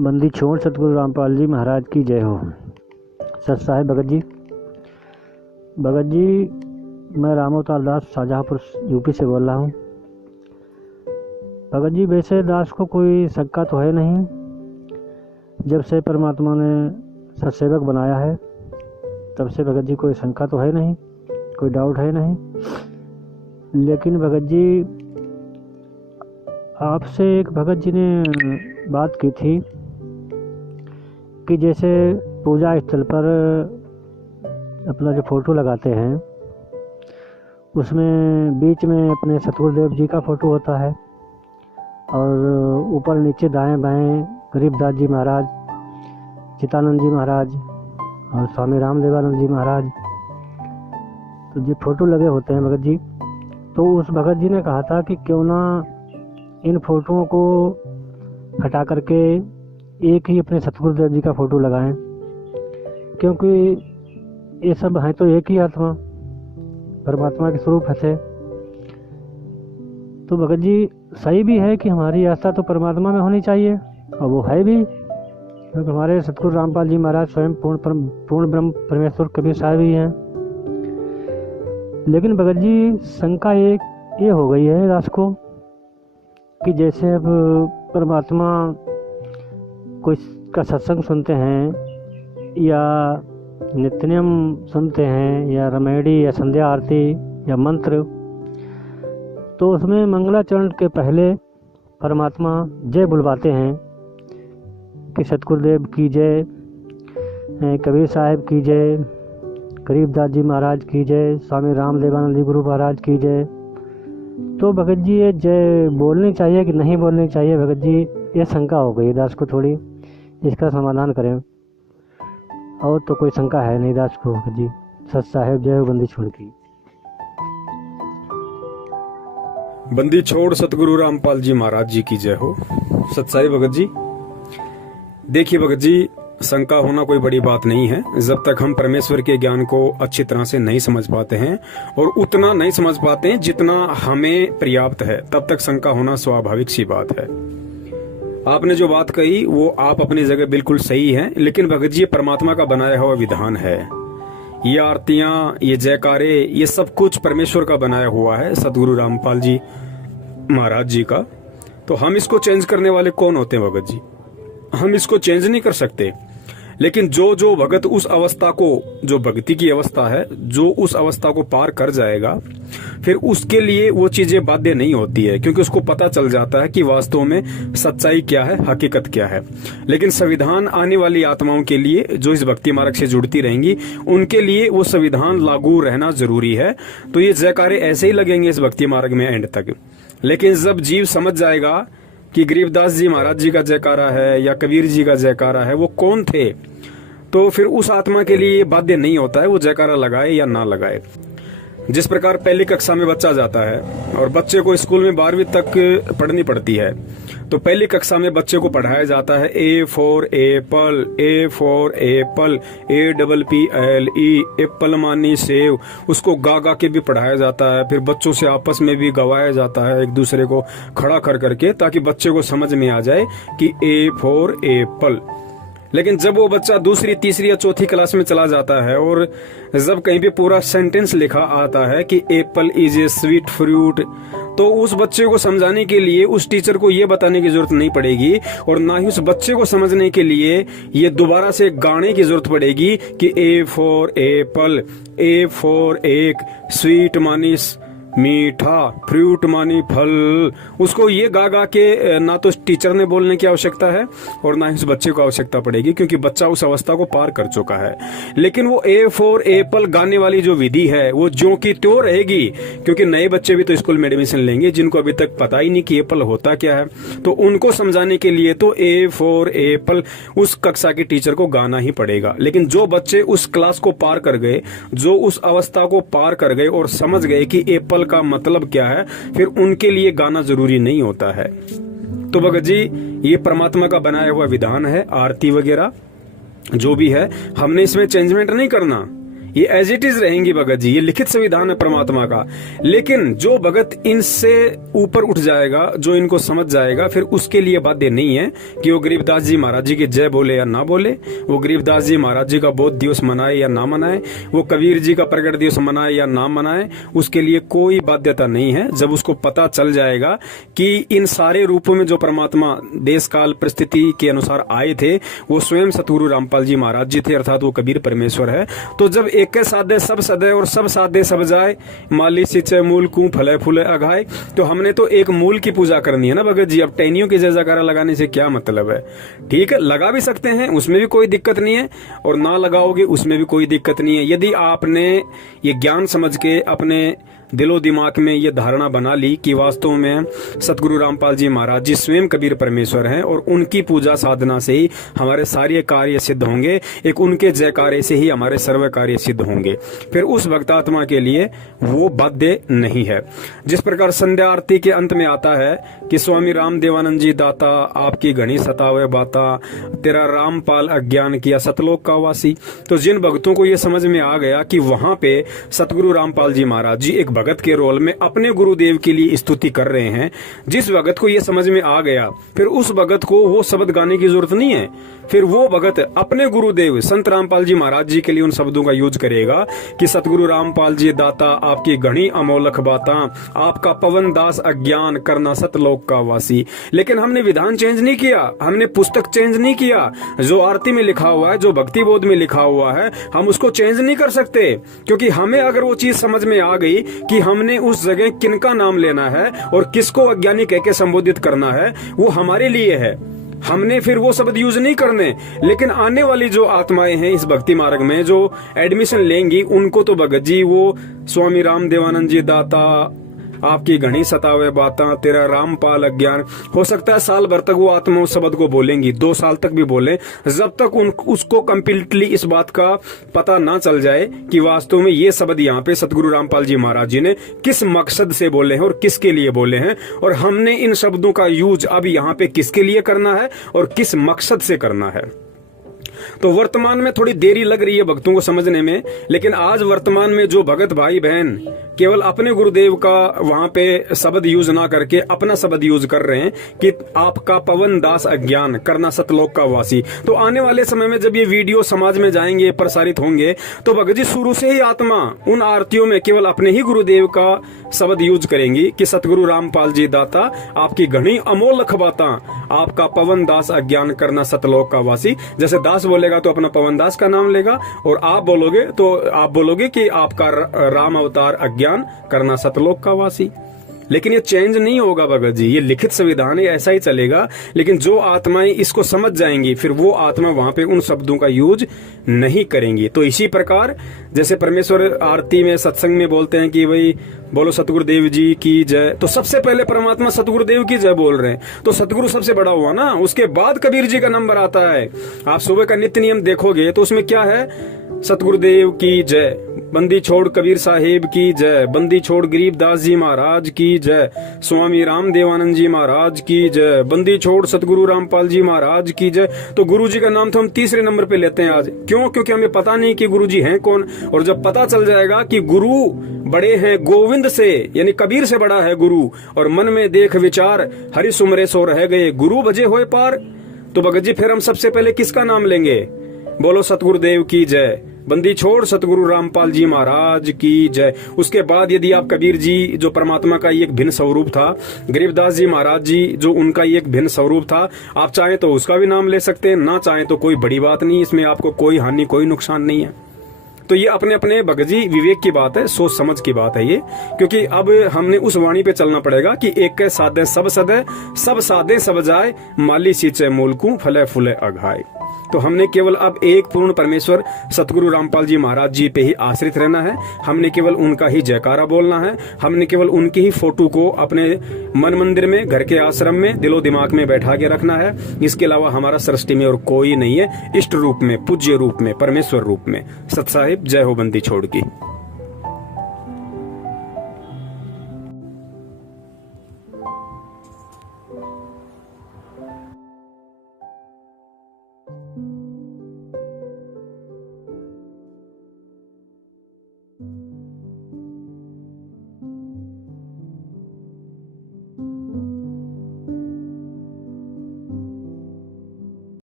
बंदी छोड़ सतगुरु रामपाल जी महाराज की जय हो। सत साहिब भगत जी। मैं रामोताल दास शाहजहाँपुर यूपी से बोल रहा हूँ। भगत जी, वैसे दास को कोई शंका तो है नहीं, जब से परमात्मा ने सत्सेवक बनाया है तब से भगत जी कोई शंका तो है नहीं, कोई डाउट है नहीं। लेकिन भगत जी, आपसे एक भगत जी ने बात की थी कि जैसे पूजा स्थल पर अपना जो फ़ोटो लगाते हैं उसमें बीच में अपने सतगुरुदेव जी का फ़ोटो होता है और ऊपर नीचे दाएं बाएं गरीबदास जी महाराज, चितानंद जी महाराज और स्वामी रामदेवानंद जी महाराज, तो ये फ़ोटो लगे होते हैं भगत जी। तो उस भगत जी ने कहा था कि क्यों ना इन फ़ोटोओं को हटा करके एक ही अपने सतगुरुदेव जी का फ़ोटो लगाएं, क्योंकि ये सब हैं तो एक ही आत्मा, परमात्मा के स्वरूप है। तो भगत जी, सही भी है कि हमारी आस्था तो परमात्मा में होनी चाहिए, और वो है भी, क्योंकि हमारे सतगुरु रामपाल जी महाराज स्वयं पूर्ण ब्रह्म परमेश्वर कबीर साहब ही हैं। लेकिन भगत जी, शंका एक ये हो गई है दास को कि जैसे अब परमात्मा कोई का सत्संग सुनते हैं या नित्य नियम सुनते हैं या रमेडी या संध्या आरती या मंत्र, तो उसमें मंगलाचरण के पहले परमात्मा जय बुलवाते हैं कि सतगुरुदेव की जय, कबीर साहब की जय, गरीबदास जी महाराज की जय, स्वामी रामदेवानंद जी गुरु महाराज की जय। तो भगत जी, ये जय बोलनी चाहिए कि नहीं बोलनी चाहिए? भगत जी, ये शंका हो गई दास को थोड़ी, इसका समाधान करें। और तो कोई शंका है नहीं दास को भगत जी। सत साहेब जय हो। बंदी छोड़ की। बंदी छोड़ सतगुरु रामपाल जी महाराज जी की जय हो। सत्साई भगत जी। देखिए भगत जी, शंका होना कोई बड़ी बात नहीं है। जब तक हम परमेश्वर के ज्ञान को अच्छी तरह से नहीं समझ पाते हैं और उतना नहीं समझ पाते हैं जितना हमें पर्याप्त है, तब तक शंका होना स्वाभाविक सी बात है। आपने जो बात कही वो आप अपनी जगह बिल्कुल सही है, लेकिन भगत जी, ये परमात्मा का बनाया हुआ विधान है। ये आरतियां, ये जयकारे, ये सब कुछ परमेश्वर का बनाया हुआ है, सतगुरु रामपाल जी महाराज जी का। तो हम इसको चेंज करने वाले कौन होते हैं भगत जी? हम इसको चेंज नहीं कर सकते। लेकिन जो भगत उस अवस्था को, जो भक्ति की अवस्था है, जो उस अवस्था को पार कर जाएगा, फिर उसके लिए वो चीजें बाध्य नहीं होती है, क्योंकि उसको पता चल जाता है कि वास्तव में सच्चाई क्या है, हकीकत क्या है। लेकिन संविधान आने वाली आत्माओं के लिए, जो इस भक्ति मार्ग से जुड़ती रहेंगी, उनके लिए वो संविधान लागू रहना जरूरी है। तो ये जयकारे ऐसे ही लगेंगे इस भक्ति मार्ग में एंड तक। लेकिन जब जीव समझ जाएगा कि गरीबदास जी महाराज जी का जयकारा है या कबीर जी का जयकारा है, वो कौन थे, तो फिर उस आत्मा के लिए बाध्य नहीं होता है वो जयकारा लगाए या ना लगाए। जिस प्रकार पहली कक्षा में बच्चा जाता है और बच्चे को स्कूल में 12वीं तक पढ़नी पड़ती है, तो पहली कक्षा में बच्चे को पढ़ाया जाता है A for Apple, A for Apple, APPLE, Apple मानी सेव। उसको गा गा के भी पढ़ाया जाता है, फिर बच्चों से आपस में भी गवाया जाता है, एक दूसरे को खड़ा कर करके, ताकि बच्चे को समझ में आ जाए कि ए फॉर एप्पल। लेकिन जब वो बच्चा दूसरी, तीसरी या चौथी क्लास में चला जाता है और जब कहीं पे पूरा सेंटेंस लिखा आता है कि Apple is a sweet fruit, तो उस बच्चे को समझाने के लिए उस टीचर को ये बताने की जरूरत नहीं पड़ेगी, और ना ही उस बच्चे को समझने के लिए ये दोबारा से गाने की जरूरत पड़ेगी कि A for Apple, A for एक, स्वीट मानी मीठा, फ्रूट मानी फल। उसको ये गा गा के ना तो टीचर ने बोलने की आवश्यकता है और ना ही उस बच्चे को आवश्यकता पड़ेगी, क्योंकि बच्चा उस अवस्था को पार कर चुका है। लेकिन वो ए फॉर एप्पल गाने वाली जो विधि है वो ज्यों की त्यों रहेगी, क्योंकि नए बच्चे भी तो स्कूल में एडमिशन लेंगे जिनको अभी तक पता ही नहीं कि एप्पल होता क्या है। तो उनको समझाने के लिए तो ए फॉर एप्पल उस कक्षा के टीचर को गाना ही पड़ेगा। लेकिन जो बच्चे उस क्लास को पार कर गए, जो उस अवस्था को पार कर गए और समझ गए कि एप्पल का मतलब क्या है, फिर उनके लिए गाना जरूरी नहीं होता है। तो भगत जी, ये परमात्मा का बनाया हुआ विधान है। आरती वगैरह जो भी है, हमने इसमें चेंजमेंट नहीं करना। ये एज इट इज रहेंगी भगत जी, ये लिखित संविधान है परमात्मा का। लेकिन जो भगत इनसे ऊपर उठ जाएगा, जो इनको समझ जाएगा, फिर उसके लिए बाध्य नहीं है कि वो गरीबदास जी महाराज जी की जय बोले या ना बोले, वो गरीबदास जी महाराज जी का बौद्ध दिवस मनाए या ना मनाए, वो कबीर जी का प्रगट दिवस मनाए या ना मनाए, उसके लिए कोई बाध्यता नहीं है। जब उसको पता चल जाएगा कि इन सारे रूपों में जो परमात्मा देश काल परिस्थिति के अनुसार आए थे वो स्वयं सतगुरु रामपाल जी महाराज जी थे, अर्थात वो कबीर परमेश्वर है। तो जब एक साधे सब सदे और सब साधे सब जाए, माली सिंचे मूल कू फले फूले अघाए, तो हमने तो एक मूल की पूजा करनी है ना भगत जी। अब टहनियों की जय जयकारा लगाने से क्या मतलब है? ठीक है, लगा भी सकते हैं, उसमें भी कोई दिक्कत नहीं है, और ना लगाओगे उसमें भी कोई दिक्कत नहीं है। यदि आपने ये ज्ञान समझ के अपने दिलो दिमाग में ये धारणा बना ली कि वास्तव में सतगुरु रामपाल जी महाराज जी स्वयं कबीर परमेश्वर हैं और उनकी पूजा साधना से ही हमारे सारे कार्य सिद्ध होंगे, एक उनके जयकारे से ही हमारे सर्व कार्य सिद्ध होंगे, फिर उस भक्तात्मा के लिए वो बाध्य नहीं है। जिस प्रकार संध्या आरती के अंत में आता है कि स्वामी राम देवानंद जी दाता आपकी घनी सतावे बाता, तेरा रामपाल अज्ञान किया सतलोक का वासी। तो जिन भक्तों को ये समझ में आ गया कि वहां पे सतगुरु रामपाल जी महाराज जी एक भगत के रोल में अपने गुरुदेव के लिए स्तुति कर रहे हैं, जिस भगत को ये समझ में आ गया, फिर उस भगत को वो शब्द गाने की जरूरत नहीं है। फिर वो भगत अपने गुरुदेव संत रामपाल जी महाराज जी के लिए उन शब्दों का यूज करेगा कि सतगुरु रामपाल जी दाता आपकी घनी अमोलक बाता, आपका पवन दास अज्ञान करना सतलोक का वासी। लेकिन हमने विधान चेंज नहीं किया, हमने पुस्तक चेंज नहीं किया। जो आरती में लिखा हुआ है, जो भक्ति बोध में लिखा हुआ है, हम उसको चेंज नहीं कर सकते, क्योंकि हमें अगर वो चीज समझ में आ गई कि हमने उस जगह किनका नाम लेना है और किसको अज्ञानी कह के संबोधित करना है, वो हमारे लिए है, हमने फिर वो शब्द यूज नहीं करने। लेकिन आने वाली जो आत्माएं हैं इस भक्ति मार्ग में जो एडमिशन लेंगी, उनको तो भगत जी वो स्वामी राम देवानंद जी दाता आपकी घनी सतावे बाता, तेरा रामपाल अज्ञान, हो सकता है साल भर तक वो आत्मा उस शब्द को बोलेंगी, 2 साल तक भी बोले, जब तक उसको कंप्लीटली इस बात का पता ना चल जाए कि वास्तव में ये शब्द यहाँ पे सतगुरु रामपाल जी महाराज जी ने किस मकसद से बोले हैं और किसके लिए बोले हैं, और हमने इन शब्दों का यूज अब यहाँ पे किसके लिए करना है और किस मकसद से करना है। तो वर्तमान में थोड़ी देरी लग रही है भक्तों को समझने में, लेकिन आज वर्तमान में जो भगत भाई बहन केवल अपने गुरुदेव का वहां पे शब्द यूज ना करके अपना शब्द यूज कर रहे हैं कि आपका पवन दास अज्ञान करना सतलोक का वासी, तो आने वाले समय में जब ये वीडियो समाज में जाएंगे, प्रसारित होंगे, तो भगत जी शुरू से ही आत्मा उन आरतियों में केवल अपने ही गुरुदेव का शब्द यूज करेंगी कि सतगुरु रामपाल जी दाता आपकी घनी अमोलक बाता, आपका पवन दास अज्ञान करना सतलोक का वासी। जैसे दास बोलेगा तो अपना पवन दास का नाम लेगा, और आप बोलोगे तो आप बोलोगे कि आपका राम अवतार अज्ञान करना सतलोक का वासी। लेकिन ये चेंज नहीं होगा भगत जी, ये लिखित संविधान है, ऐसा ही चलेगा। लेकिन जो आत्माएं इसको समझ जाएंगी, फिर वो आत्मा वहां पे उन शब्दों का यूज नहीं करेंगी। तो इसी प्रकार जैसे परमेश्वर आरती में सत्संग में बोलते हैं कि भाई बोलो सतगुरुदेव जी की जय, तो सबसे पहले परमात्मा सतगुरुदेव की जय बोल रहे हैं, तो सतगुरु सबसे बड़ा हुआ ना। उसके बाद कबीर जी का नंबर आता है। आप सुबह का नित्य नियम देखोगे तो उसमें क्या है, सतगुरुदेव की जय, बंदी छोड़ कबीर साहिब की जय, बंदी छोड़ गरीबदास जी महाराज की जय, स्वामी राम देवानंद जी महाराज की जय, बंदी छोड़ सतगुरु रामपाल जी महाराज की जय। तो गुरु जी का नाम तो हम तीसरे नंबर पे लेते हैं आज। क्यों? क्योंकि हमें पता नहीं कि गुरु जी हैं कौन, और जब पता चल जाएगा कि गुरु बड़े हैं गोविंद से, यानी कबीर से बड़ा है गुरु, और मन में देख विचार हरि सुमरे सो रह गए, गुरु बजे होए पार, तो भगत जी फिर हम सबसे पहले किसका नाम लेंगे? बोलो सतगुरुदेव की जय, बंदी छोड़ सतगुरु रामपाल जी महाराज की जय। उसके बाद यदि आप कबीर जी जो परमात्मा का एक भिन्न स्वरूप था, गरीबदास जी महाराज जी जो उनका एक भिन्न स्वरूप था, आप चाहें तो उसका भी नाम ले सकते हैं, ना चाहें तो कोई बड़ी बात नहीं, इसमें आपको कोई हानि कोई नुकसान नहीं है। तो ये अपने अपने भगत जी विवेक की बात है, सोच समझ की बात है ये, क्योंकि अब हमने उस वाणी पे चलना पड़ेगा कि एक के साधे सब सदे, सब साधे सब जाए, माली सींचे मूलकू फले फूले अघाए। तो हमने केवल अब एक पूर्ण परमेश्वर सतगुरु रामपाल जी महाराज जी पे ही आश्रित रहना है, हमने केवल उनका ही जयकारा बोलना है, हमने केवल उनकी ही फोटो को अपने मन मंदिर में, घर के आश्रम में, दिलो दिमाग में बैठा के रखना है। इसके अलावा हमारा सृष्टि में और कोई नहीं है, इष्ट रूप में, पूज्य रूप में, परमेश्वर रूप में। सत साहिब जय हो बंदी छोड़ की।